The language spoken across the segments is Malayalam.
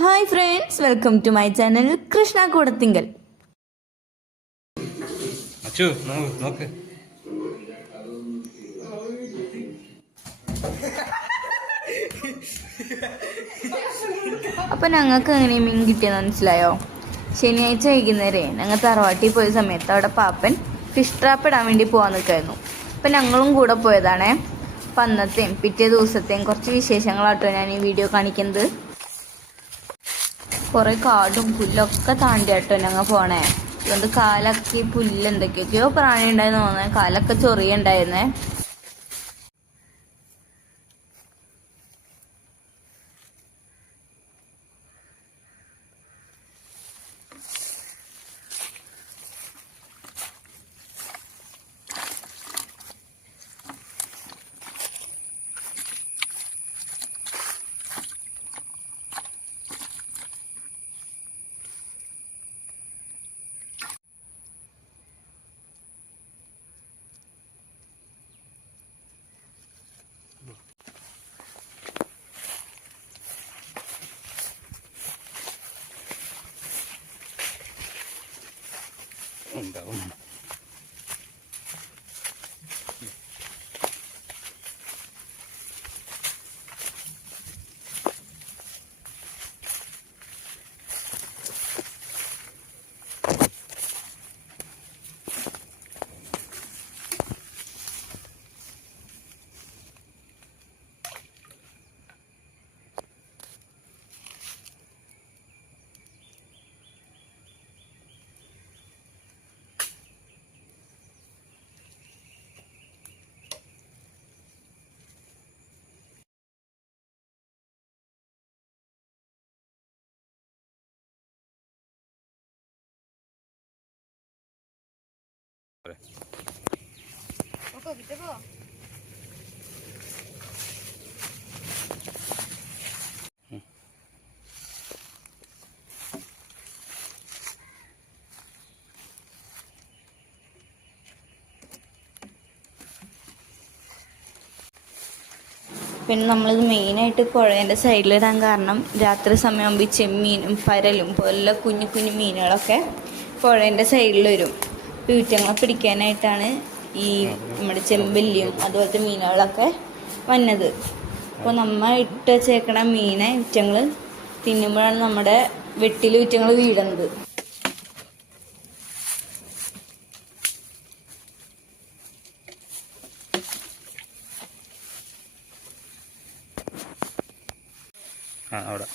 Hi friends, welcome to my channel Krishna Koodathinkal. അപ്പൊ ഞങ്ങൾക്ക് എങ്ങനെ മീൻ കിട്ടിയെന്ന് മനസ്സിലായോ? ശനിയാഴ്ച വൈകുന്നേരം ഞങ്ങൾ തറവാട്ടിൽ പോയ സമയത്ത് അവിടെ പാപ്പൻ ഫിഷ് ട്രാപ്പ് ഇടാൻ വേണ്ടി പോകാൻ നിൽക്കായിരുന്നു. അപ്പം ഞങ്ങളും കൂടെ പോയതാണേ. അപ്പം അന്നത്തെയും പിറ്റേ ദിവസത്തെയും കുറച്ച് വിശേഷങ്ങളാട്ടോ ഞാൻ ഈ വീഡിയോ കാണിക്കുന്നത്. കുറേ കാടും പുല്ലൊക്കെ താണ്ടിയാട്ടോ ഞങ്ങൾ പോണേ. അതുകൊണ്ട് കാലൊക്കെ പുല്ല് എന്തൊക്കെയൊക്കെയോ പ്രാണി ഉണ്ടായെന്ന് തോന്നുന്നത്. കാലൊക്കെ ചൊറിയുണ്ടായിരുന്നേ. ഉണ്ടാവും. പിന്നെ നമ്മളിത് മെയിനായിട്ട് പുഴേൻ്റെ സൈഡിലിടാൻ കാരണം രാത്രി സമയമാകുമ്പോൾ ഈ ചെമ്മീനും പരലും പോലുള്ള കുഞ്ഞു കുഞ്ഞു മീനുകളൊക്കെ പുഴേൻ്റെ സൈഡിൽ വരും. അപ്പോൾ ഈറ്റങ്ങളെ പിടിക്കാനായിട്ടാണ് ഈ നമ്മുടെ ചെമ്പല്ലിയും അതുപോലത്തെ മീനുകളൊക്കെ വന്നത്. അപ്പോൾ നമ്മൾ ഇട്ട് വെച്ചേക്കണ മീനെ ഈറ്റങ്ങൾ തിന്നുമ്പോഴാണ് നമ്മുടെ വെട്ടിൽ ഈറ്റങ്ങൾ വീഴുന്നത്. അവിടെ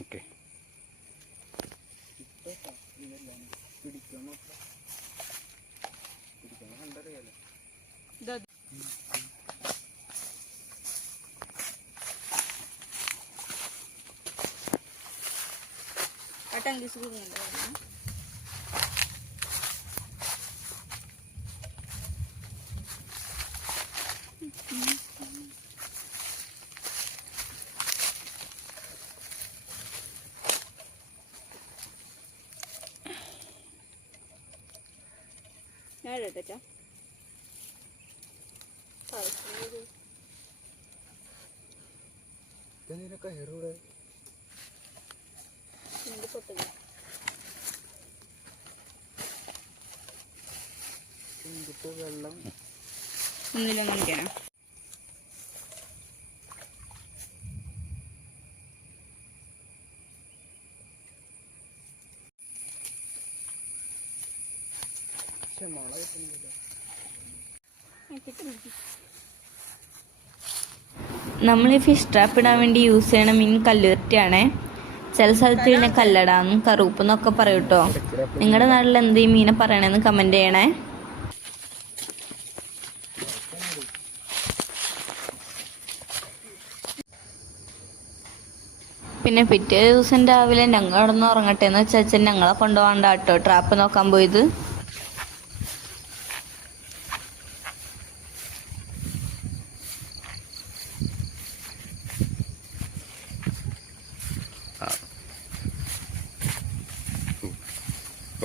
ഓക്കെ. വെള്ളം ഒന്നിലും കാണിക്കാനോ? നമ്മൾ ഈ ഫിഷ് ട്രാപ്പ് ഇടാൻ വേണ്ടി യൂസ് ചെയ്യണ മീൻ കല്ലുവരട്ടിയാണേ. ചില സ്ഥലത്ത് ഇതിനെ കല്ലടാന്നും കറുപ്പെന്നൊക്കെ പറയും കേട്ടോ. നിങ്ങളുടെ നാട്ടിൽ എന്ത് ഈ മീനെ പറയണേന്ന് കമൻറ്റ് ചെയ്യണേ. പിന്നെ പിറ്റേ ദിവസം രാവിലെ ഞങ്ങൾ അവിടെ നിന്ന് ഉറങ്ങട്ടെ എന്ന് വെച്ചാൽ ഞങ്ങളെ കൊണ്ടുപോകാണ്ട കേട്ടോ ട്രാപ്പ് നോക്കാൻ പോയത്.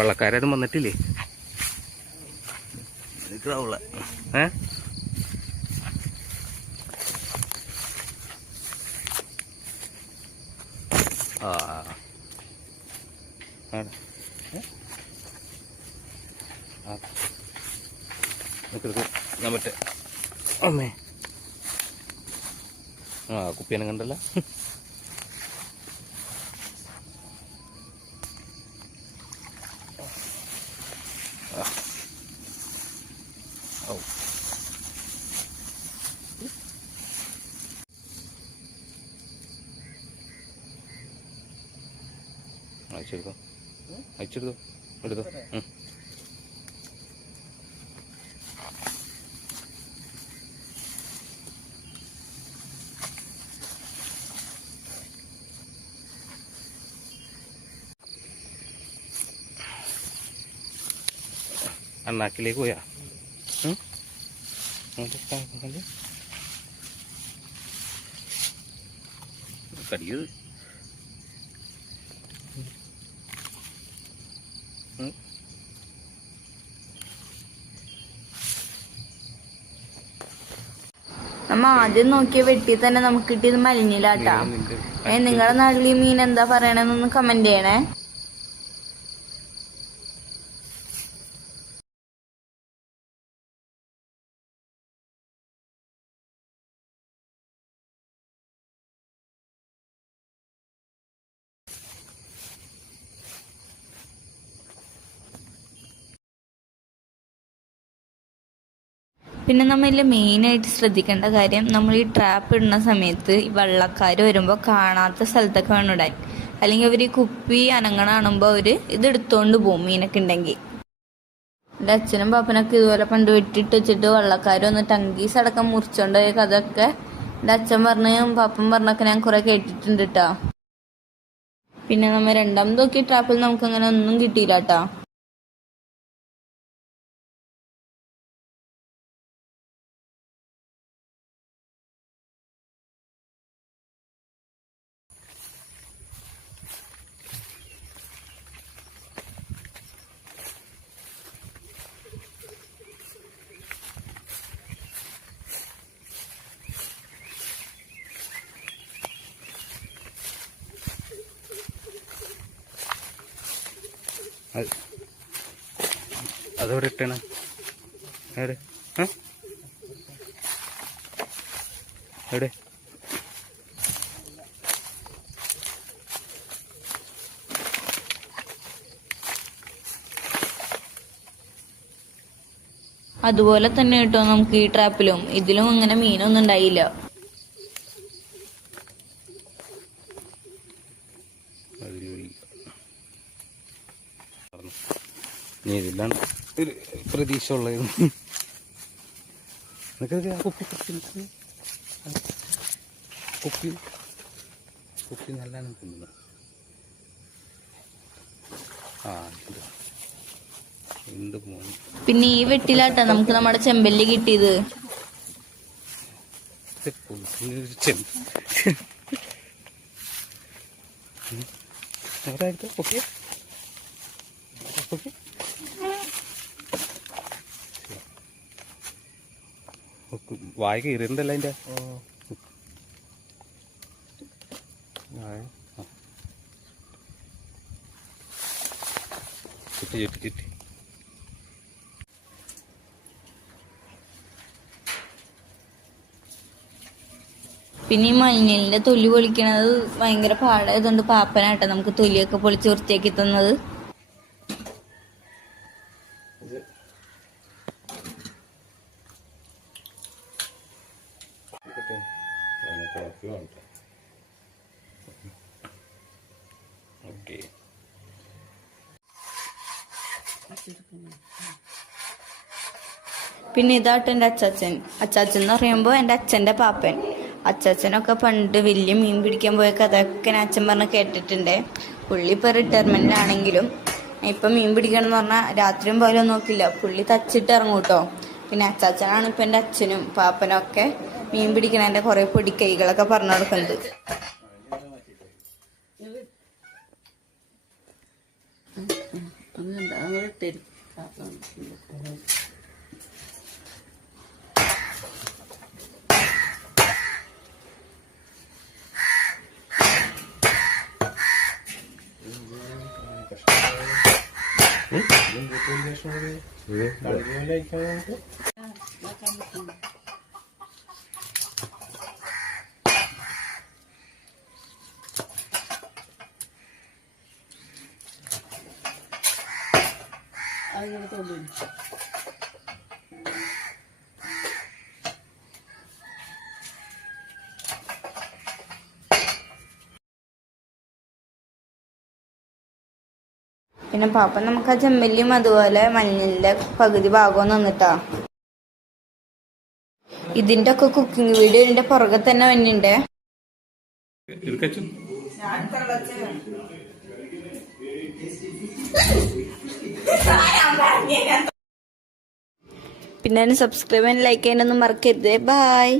വള്ളക്കാരും വന്നിട്ടില്ലേ? ഏ ആ ഞാൻ പറ്റേ അമ്മേ ആ കുപ്പിയനെ കണ്ടല്ല. അയച്ചെടുത്തോ അയച്ചെടുത്തോ എടുത്തോ. അണ്ണാക്കിലേക്ക് പോയാ കടിയത്. നമ്മ ആദ്യം നോക്കിയ വെട്ടി തന്നെ നമുക്ക് കിട്ടിയത് മലിഞ്ഞില്ലാട്ടാ. നിങ്ങളുടെ നാട്ടിൽ ഈ മീൻ എന്താ പറയണെന്നൊന്ന് കമന്റ് ചെയ്യണേ. പിന്നെ നമ്മൾ മെയിനായിട്ട് ശ്രദ്ധിക്കേണ്ട കാര്യം, നമ്മൾ ഈ ട്രാപ്പ് ഇടുന്ന സമയത്ത് ഈ വള്ളക്കാർ വരുമ്പോൾ കാണാത്ത സ്ഥലത്തൊക്കെ വേണം ഇടാൻ. അല്ലെങ്കിൽ അവർ ഈ കുപ്പി അനങ്ങണ കാണുമ്പോൾ അവർ ഇത് എടുത്തോണ്ട് പോകും മീനൊക്കെ ഉണ്ടെങ്കിൽ. എൻ്റെ അച്ഛനും പാപ്പനൊക്കെ ഇതുപോലെ പണ്ട് വെട്ടിയിട്ട് വെച്ചിട്ട് വള്ളക്കാർ വന്ന് ടങ്കീസ് അടക്കം മുറിച്ചോണ്ട് പോയ കഥയൊക്കെ എൻ്റെ അച്ഛൻ പറഞ്ഞും പാപ്പൻ പറഞ്ഞൊക്കെ ഞാൻ കുറേ കേട്ടിട്ടുണ്ട് കേട്ടോ. പിന്നെ നമ്മൾ രണ്ടാമത് നോക്കിയ ട്രാപ്പിൽ നമുക്ക് അങ്ങനെ ഒന്നും കിട്ടിയില്ല കേട്ടോ. അതെവിടെ ഇട്ടാണ്? എവിടെ എവിടെ? അതുപോലെ തന്നെ കേട്ടോ നമുക്ക് ഈ ട്രാപ്പിലും ഇതിലും അങ്ങനെ മീനൊന്നും ഉണ്ടായില്ല. നീ ഇതിലാണ് ഒരു പ്രതീക്ഷ ഉള്ളത്. കുപ്പി കുപ്പി കുപ്പി കുപ്പി നല്ല നിൽക്കുന്നു. ആ എന്ത് പോന്നു. പിന്നെ ഈ വെട്ടിലാട്ടാ നമുക്ക് നമ്മുടെ ചെമ്പല്ലി കിട്ടിയത്. ഓക്കെ വായ കീറിണ്ടല്ലോ അതിന്റെ. ചുറ്റി ചുറ്റി ചുറ്റി. പിന്നെ ഈ മഞ്ഞളിന്റെ തൊലി പൊളിക്കണത് ഭയങ്കര പാടായതുകൊണ്ട് പാപ്പനാട്ടോ നമുക്ക് തൊലിയൊക്കെ പൊളിച്ച് വൃത്തിയാക്കി തന്നത്. പിന്നെ ഇതാട്ടോ എൻ്റെ അച്ചാച്ചൻ. അച്ചാച്ചൻ എന്ന് പറയുമ്പോൾ എൻ്റെ അച്ഛൻ്റെ പാപ്പൻ. അച്ചാച്ചനൊക്കെ പണ്ട് വലിയ മീൻ പിടിക്കാൻ പോയ കഥയൊക്കെ അച്ഛൻ പറഞ്ഞ് കേട്ടിട്ടുണ്ട്. പുള്ളി ഇപ്പോൾ റിട്ടയർമെൻറ്റിലാണെങ്കിലും ഇപ്പം മീൻ പിടിക്കണം എന്ന് പറഞ്ഞാൽ രാത്രിയും പോലും നോക്കില്ല, പുള്ളി തച്ചിട്ട് ഇറങ്ങും കേട്ടോ. പിന്നെ അച്ചാച്ചനാണ് ഇപ്പം എൻ്റെ അച്ഛനും പാപ്പനും ഒക്കെ മീൻ പിടിക്കണതിൻ്റെ കുറേ പൊടിക്കൈകളൊക്കെ പറഞ്ഞു കൊടുക്കുന്നത്. അങ്ങനെ ഇട്ടരും. അങ്ങനെ തോന്നുന്നു. പിന്നെ പാപ്പ നമുക്ക് ആ ചെമ്പല്ലിയും അതുപോലെ മഞ്ഞളിൻ്റെ പകുതി ഭാഗവും തന്നിട്ടാ. ഇതിൻ്റെ ഒക്കെ കുക്കിംഗ് വീഡിയോ ഇതിൻ്റെ പുറകെ തന്നെ വന്നിണ്ടേ. പിന്നെ സബ്സ്ക്രൈബ് ചെയ്യാൻ ലൈക്ക് ചെയ്യാനൊന്നും മറക്കരുത്. ബൈ.